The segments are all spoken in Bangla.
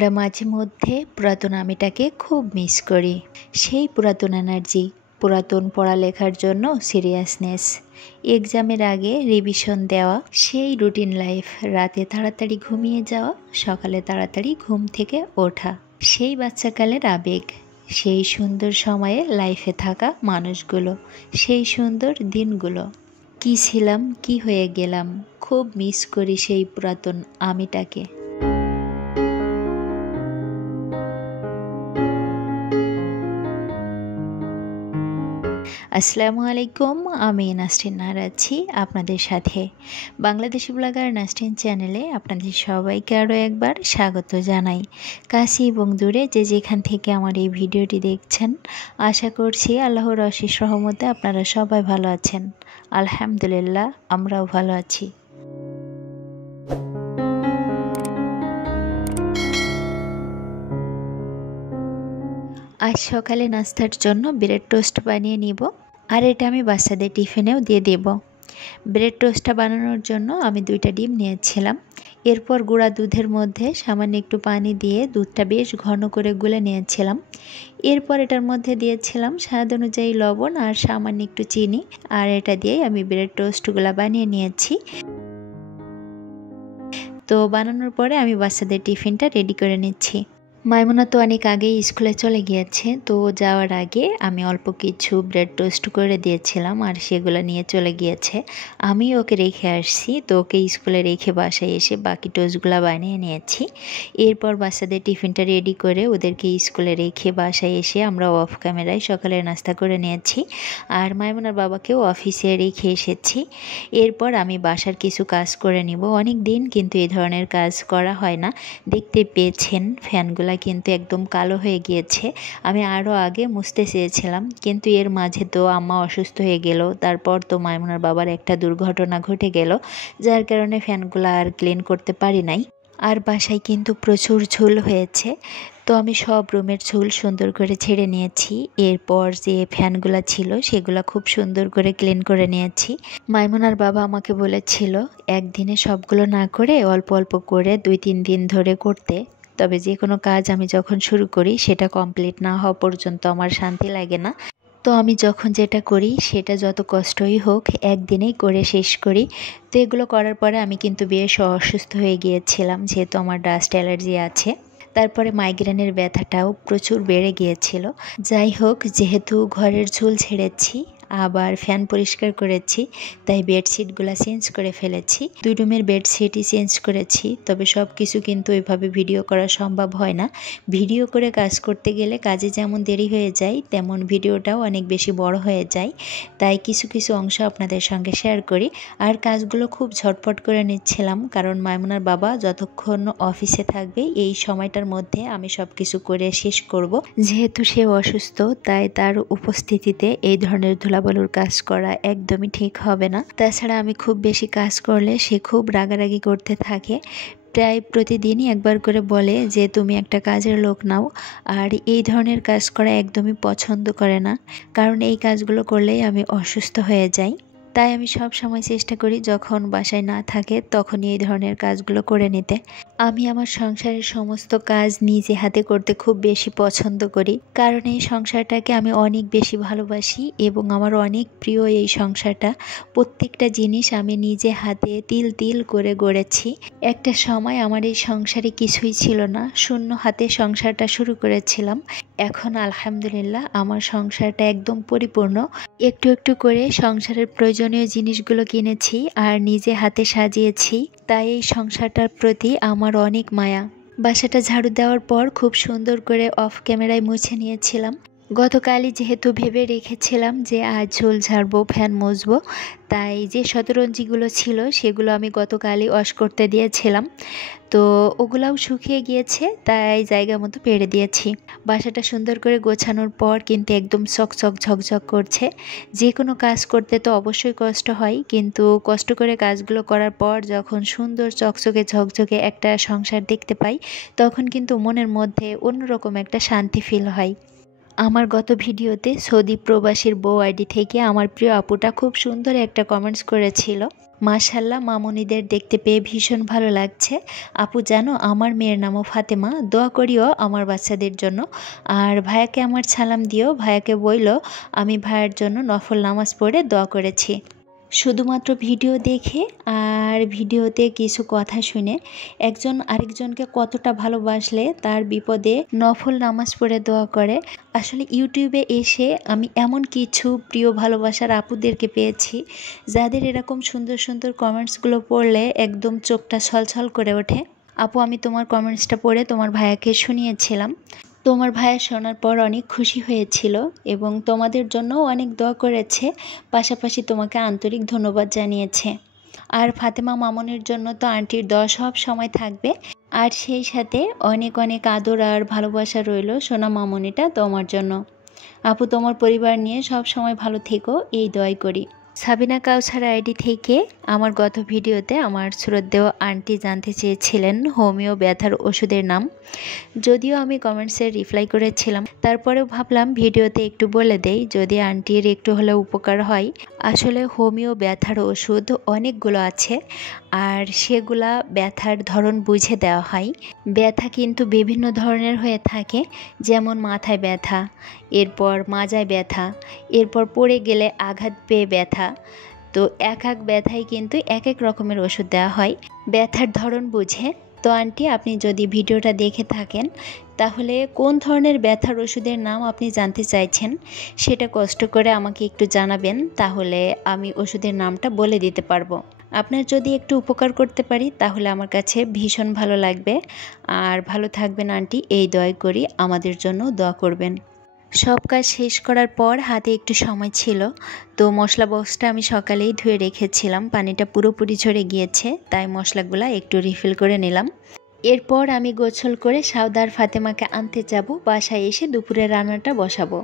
আমরা মাঝে মধ্যে পুরাতন আমিটাকে খুব মিস করি। সেই পুরাতন এনার্জি, পুরাতন পড়ালেখার জন্য সিরিয়াসনেস, এক্সামের আগে রিভিশন দেওয়া, সেই রুটিন লাইফ, রাতে তাড়াতাড়ি ঘুমিয়ে যাওয়া, সকালে তাড়াতাড়ি ঘুম থেকে ওঠা, সেই বাচ্চাকালের আবেগ, সেই সুন্দর সময়ে লাইফে থাকা মানুষগুলো, সেই সুন্দর দিনগুলো। কি ছিলাম, কি হয়ে গেলাম, খুব মিস করি সেই পুরাতন আমিটাকে। আসসালামু আলাইকুম, আমি নাসরিন নাহার আছি আপনাদের সাথে। বাংলাদেশি ব্লগার নাসরিন চ্যানেলে আপনাদের সবাইকে আরও একবার স্বাগত জানাই। কাছে এবং দূরে যে যেখান থেকে আমার এই ভিডিওটি দেখছেন, আশা করছি আল্লাহর অশেষ রহমতে আপনারা সবাই ভালো আছেন। আলহামদুলিল্লাহ, আমরাও ভালো আছি। আজ সকালে নাস্তার জন্য ব্রেড টোস্ট বানিয়ে নিব, আর এটা আমি বাচ্চাদের টিফিনেও দিয়ে দেব। ব্রেড টোস্টটা বানানোর জন্য আমি 2টা ডিম নিয়েছিলাম। এরপর গুঁড়া দুধের মধ্যে সামান্য একটু পানি দিয়ে দুধটা বেশ ঘন করে গুলে নিয়েছিলাম। এরপর এটার মধ্যে দিয়েছিলাম স্বাদ অনুযায়ী লবণ আর সামান্য একটু চিনি, আর এটা দিয়েই আমি ব্রেড টোস্টগুলো বানিয়ে নিয়েছি। তো বানানোর পরে আমি বাচ্চাদের টিফিনটা রেডি করে নিচ্ছি। মাইমুনা তো অনেক আগেই স্কুলে চলে গিয়েছে, তো যাওয়ার আগে আমি অল্প কিছু ব্রেড টোস্ট করে দিয়েছিলাম, আর সেগুলো নিয়ে চলে গিয়েছে। আমি ওকে রেখে আসছি, তো ওকে স্কুলে রেখে বাসায় এসে বাকি টোস্টগুলো বানিয়ে নিয়েছি। এরপর বাচ্চাদের টিফিনটা রেডি করে ওদেরকে স্কুলে রেখে বাসায় এসে আমরা অফ ক্যামেরায় সকালের নাস্তা করে নিয়েছি, আর মাইমুনার বাবাকেও অফিসে রেখে এসেছি। এরপর আমি বাসার কিছু কাজ করে নিব। অনেক দিন কিন্তু এই ধরনের কাজ করা হয় না। দেখতে পেয়েছেন ফ্যানগুলো কিন্তু একদম কালো হয়ে গিয়েছে। আমি আরও আগে মুছতে চেয়েছিলাম, কিন্তু এর মাঝে তো আম্মা অসুস্থ হয়ে গেল। তারপর তো মাইমুনার বাবার একটা দুর্ঘটনা ঘটে গেল, যার কারণে ফ্যানগুলো আর ক্লিন করতে পারি নাই। আর বাসায় কিন্তু প্রচুর ঝুল হয়েছে, তো আমি সব রুমের ঝুল সুন্দর করে ছেড়ে নিয়েছি। এরপর যে ফ্যানগুলো ছিল সেগুলো খুব সুন্দর করে ক্লিন করে নিয়েছি। মাইমুনার বাবা আমাকে বলেছিল একদিনে সবগুলো না করে অল্প অল্প করে 2-3 দিন ধরে করতে। তবে যে কোনো কাজ আমি যখন শুরু করি সেটা কমপ্লিট না হওয়া পর্যন্ত আমার শান্তি লাগে না। তো আমি যখন যেটা করি সেটা যত কষ্টই হোক একদিনেই করে শেষ করি। তো এগুলো করার পরে আমি কিন্তু বেশ অসুস্থ হয়ে গিয়েছিলাম, যেহেতু আমার ডাস্ট অ্যালার্জি আছে। তারপরে মাইগ্রেনের ব্যথাটাও প্রচুর বেড়ে গিয়েছিল। যাই হোক, যেহেতু ঘরের ঝুল ছেড়েছি, আবার ফ্যান পরিষ্কার করেছি, তাই বেডশিটগুলো চেঞ্জ করে ফেলেছি। 2 রুমের বেডশিটই চেঞ্জ করেছি। তবে সব কিছু কিন্তু ওইভাবে ভিডিও করা সম্ভব হয় না। ভিডিও করে কাজ করতে গেলে কাজে যেমন দেরি হয়ে যায়, তেমন ভিডিওটাও অনেক বেশি বড় হয়ে যায়। তাই কিছু কিছু অংশ আপনাদের সঙ্গে শেয়ার করি। আর কাজগুলো খুব ঝটপট করে নিচ্ছিলাম, কারণ মাইমুনার বাবা যতক্ষণ অফিসে থাকবে এই সময়টার মধ্যে আমি সব কিছু করে শেষ করব। যেহেতু সে অসুস্থ, তাই তার উপস্থিতিতে এই ধরনের ধুলাবালুর কাজ করা একদমই ঠিক হবে না। তাছাড়া আমি খুব বেশি কাজ করলে সে খুব রাগারাগি করতে থাকে। প্রায় প্রতিদিনই একবার করে বলে যে তুমি একটা কাজের লোক নাও, আর এই ধরনের কাজ করা একদমই পছন্দ করে না, কারণ এই কাজগুলো করলেই আমি অসুস্থ হয়ে যাই। তাই আমি সব সময় চেষ্টা করি যখন বাসায় না থাকে তখনই এই ধরনের কাজগুলো করে নিতে। আমি আমার সংসারের সমস্ত কাজ নিজে হাতে করতে খুব বেশি পছন্দ করি, কারণ এই সংসারটাকে আমি অনেক বেশি ভালোবাসি এবং আমার অনেক প্রিয় এই সংসারটা। প্রত্যেকটা জিনিস আমি নিজে হাতে তিল তিল করে গড়েছি। একটা সময় আমার এই সংসারে কিছুই ছিল না, শূন্য হাতে সংসারটা শুরু করেছিলাম। এখন আলহামদুলিল্লাহ আমার সংসারটা একদম পরিপূর্ণ। একটু একটু করে সংসারের প্রয়োজনীয় জিনিসগুলো কিনেছি আর নিজে হাতে সাজিয়েছি, তাই এই সংসারটার প্রতি আমার অনেক মায়া। বাসাটা ঝাড়ু দেওয়ার পর খুব সুন্দর করে অফ ক্যামেরায় মুছে নিয়েছিলাম। গতকালই যেহেতু ভেবে রেখেছিলাম যে আজ ঝোল ঝাড়বো, ফ্যান মুছবো, তাই যে শতরঞ্জিগুলো ছিল সেগুলো আমি গতকালই ওয়াশ করতে দিয়েছিলাম। তো ওগুলাও শুকিয়ে গিয়েছে, তাই জায়গা মতো পেরে দিয়েছি। বাসাটা সুন্দর করে গোছানোর পর কিন্তু একদম চকচক ঝকঝক করছে। যে কোনো কাজ করতে তো অবশ্যই কষ্ট হয়, কিন্তু কষ্ট করে কাজগুলো করার পর যখন সুন্দর চকচকে ঝকঝকে একটা সংসার দেখতে পাই, তখন কিন্তু মনের মধ্যে অন্যরকম একটা শান্তি ফিল হয়। আমার গত ভিডিওতে সৌদি প্রবাসীর বউ আইডি থেকে আমার প্রিয় আপুটা খুব সুন্দর একটা কমেন্টস করেছিল। মাশাল্লাহ, মামুনিদের দেখতে পেয়ে ভীষণ ভালো লাগছে। আপু জানো, আমার মেয়ের নামও ফাতেমা, দোয়া করিও আমার বাচ্চাদের জন্য। আর ভাইয়াকে আমার সালাম দিও, ভাইয়াকে বইলো আমি ভাইয়ের জন্য নফল নামাজ পড়ে দোয়া করেছি। শুধুমাত্র ভিডিও দেখে আর ভিডিওতে কিছু কথা শুনে একজন আরেকজনকে কতটা ভালোবাসলে তার বিপদে নফল নামাজ পড়ে দোয়া করে। আসলে ইউটিউবে এসে আমি এমন কিছু প্রিয় ভালোবাসার আপুদেরকে পেয়েছি যাদের এরকম সুন্দর সুন্দর কমেন্টসগুলো পড়লে একদম চোখটা ছলছল করে ওঠে। আপু, আমি তোমার কমেন্টসটা পড়ে তোমার ভাইয়াকে শুনিয়েছিলাম। তোমার ভাইয়া শোনার পর অনেক খুশি হয়েছিল এবং তোমাদের জন্যও অনেক দোয়া করেছে, পাশাপাশি তোমাকে আন্তরিক ধন্যবাদ জানিয়েছে। আর ফাতেমা মামুনের জন্য তো আন্টির দোয়া সব সময় থাকবে। আর সেই সাথে অনেক অনেক আদর আর ভালোবাসা রইল সোনা মামুনিটা তোমার জন্য। আপু, তোমার পরিবার নিয়ে সব সময় ভালো থেকো, এই দোয়াই করি। সাবিনা কাউসার আইডি থেকে আমার গত ভিডিওতে আমার শ্রদ্ধেয় আন্টি জানতে চেয়েছিলেন হোমিও ব্যথার ওষুধের নাম। যদিও আমি কমেন্টসে রিপ্লাই করেছিলাম, তারপরেও ভাবলাম ভিডিওতে একটু বলে দেই, যদি আন্টির একটু হলেও উপকার হয়। আসলে হোমিও ব্যথার ওষুধ অনেকগুলো আছে আর সেগুলা ব্যথার ধরন বুঝে দেওয়া হয়। ব্যথা কিন্তু বিভিন্ন ধরনের হয়ে থাকে, যেমন মাথায় ব্যথা, এরপর মাজায় ব্যথা, এরপর পড়ে গেলে আঘাত পেয়ে ব্যথা। তো এক এক ব্যথায় কিন্তু এক এক রকমের ওষুধ দেওয়া হয় ব্যথার ধরন বুঝে। তো আন্টি, আপনি যদি ভিডিওটা দেখে থাকেন তাহলে কোন ধরনের ব্যথার ওষুধের নাম আপনি জানতে চাইছেন সেটা কষ্ট করে আমাকে একটু জানাবেন, তাহলে আমি ওষুধের নামটা বলে দিতে পারবো। আপনার যদি একটু উপকার করতে পারি তাহলে আমার কাছে ভীষণ ভালো লাগবে। আর ভালো থাকবেন আন্টি, এই দোয়া করি, আমাদের জন্য দোয়া করবেন। সব কাজ শেষ করার পর হাতে একটু সময় ছিল, তো মশলা বক্সটা আমি সকালেই ধুয়ে রেখেছিলাম, পানিটা পুরোপুরি ঝরে গিয়েছে, তাই মশলাগুলো একটু রিফিল করে নিলাম। এরপর আমি গোসল করে সাউদার ফাতেমাকে আনতে যাব, বাসায় এসে দুপুরের রান্নাটা বসাবো।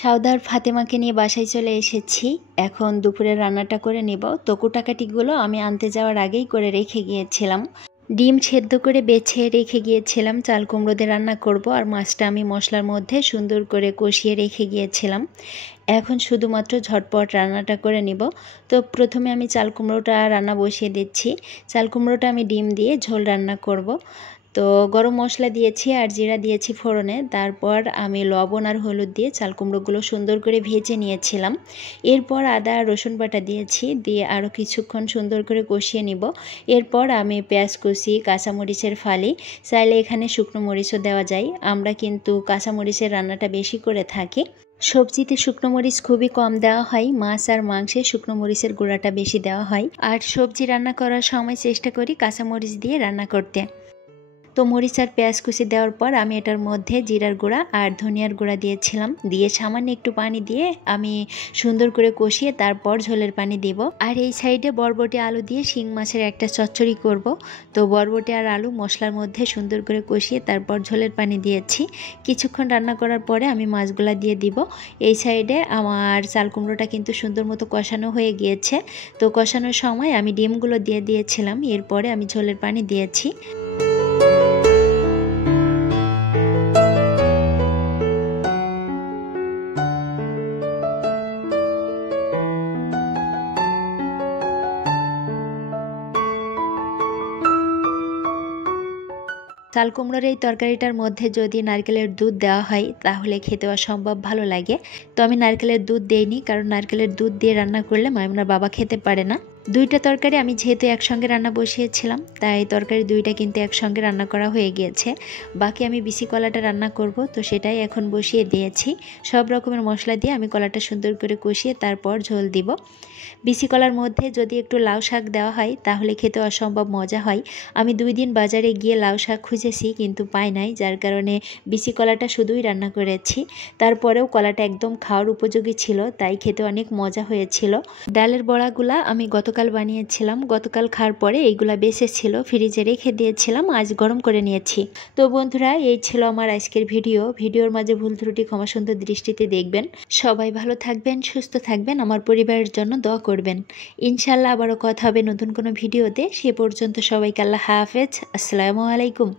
সাউদার ফাতেমাকে নিয়ে বাসায় চলে এসেছি, এখন দুপুরের রান্নাটা করে নেব। তো কুটাকাটিগুলো আমি আনতে যাওয়ার আগেই করে রেখে গিয়েছিলাম। ডিম সেদ্ধ করে বেছে রেখে গিয়েছিলাম, চাল কুমড়ো দিয়ে রান্না করব, আর মাছটা আমি মশলার মধ্যে সুন্দর করে কষিয়ে রেখে গিয়েছিলাম। এখন শুধুমাত্র ঝটপট রান্নাটা করে নিব। তো প্রথমে আমি চাল কুমড়োটা রান্না বসিয়ে দিচ্ছি। চাল কুমড়োটা আমি ডিম দিয়ে ঝোল রান্না করব। তো গরম মশলা দিয়েছি আর জিরা দিয়েছি ফোড়নে, তারপর আমি লবণ আর হলুদ দিয়ে চাল কুমড়োগুলো সুন্দর করে ভেজে নিয়েছিলাম। এরপর আদা আর রসুন বাটা দিয়েছি, দিয়ে আরও কিছুক্ষণ সুন্দর করে কষিয়ে নিব। এরপর আমি পেঁয়াজ কুচি, কাঁচামরিচের ফালি, চাইলে এখানে শুকনো মরিচও দেওয়া যায়, আমরা কিন্তু কাঁচামরিচের রান্নাটা বেশি করে থাকি। সবজিতে শুকনো মরিচ খুবই কম দেওয়া হয়, মাছ আর মাংসে শুকনো মরিচের গুঁড়াটা বেশি দেওয়া হয়। আর সবজি রান্না করার সময় চেষ্টা করি কাঁচামরিচ দিয়ে রান্না করতে। তো মরিচ আর পেঁয়াজ কুচি দেওয়ার পর আমি এটার মধ্যে জিরার গুঁড়া আর ধনিয়ার গুঁড়া দিয়েছিলাম, দিয়ে সামান্য একটু পানি দিয়ে আমি সুন্দর করে কষিয়ে তারপর ঝোলের পানি দিব। আর এই সাইডে বরবটি আলু দিয়ে শিং মাছের একটা চচ্চড়ি করব। তো বরবটি আর আলু মশলার মধ্যে সুন্দর করে কষিয়ে তারপর ঝোলের পানি দিয়েছি। কিছুক্ষণ রান্না করার পরে আমি মাছগুলা দিয়ে দিব। এই সাইডে আমার চাল কুমড়োটা কিন্তু সুন্দর মতো কষানো হয়ে গিয়েছে। তো কষানোর সময় আমি ডিমগুলো দিয়ে দিয়েছিলাম, এরপরে আমি ঝোলের পানি দিয়েছি। চাল কুমড়োর এই তরকারিটার মধ্যে যদি নারকেলের দুধ দেওয়া হয় তাহলে খেতে অসম্ভব ভালো লাগে। তো আমি নারকেলের দুধ দেইনি, কারণ নারকেলের দুধ দিয়ে রান্না করলে মাইমুনার বাবা খেতে পারে না। দুইটা তরকারি আমি যেহেতু একসঙ্গে রান্না বসিয়েছিলাম, তাই তরকারি দুইটা কিন্তু একসঙ্গে রান্না করা হয়ে গিয়েছে। বাকি আমি বিসি কলাটা রান্না করব, তো সেটাই এখন বসিয়ে দিয়েছি। সব রকমের মশলা দিয়ে আমি কলাটা সুন্দর করে কষিয়ে তারপর ঝোল দিব। বিসি কলার মধ্যে যদি একটু লাউ শাক দেওয়া হয় তাহলে খেতে অসম্ভব মজা হয়। আমি 2 দিন বাজারে গিয়ে লাউ শাক খুঁজেছি কিন্তু পাই নাই, যার কারণে বিসি কলাটা শুধুই রান্না করেছি। তারপরেও কলাটা একদম খাওয়ার উপযোগী ছিল, তাই খেতে অনেক মজা হয়েছিল। ডালের বড়াগুলা আমি গতকাল গতকাল বানিয়েছিলাম, গতকাল খাওয়ার পরে এইগুলা বেঁচে ছিল, ফ্রিজে রেখে দিয়েছিলাম, আজ গরম করে নিয়েছি। তো বন্ধুরা, এই ছিল আমার আজকের ভিডিওর মাঝে ভুল ত্রুটি ক্ষমা সুন্দর দৃষ্টিতে দেখবেন। সবাই ভালো থাকবেন, সুস্থ থাকবেন, আমার পরিবারের জন্য দোয়া করবেন। ইনশাল্লাহ আবারও কথা হবে নতুন কোনো ভিডিওতে। সে পর্যন্ত সবাইকে আল্লাহ হাফেজ, আসসালামু আলাইকুম।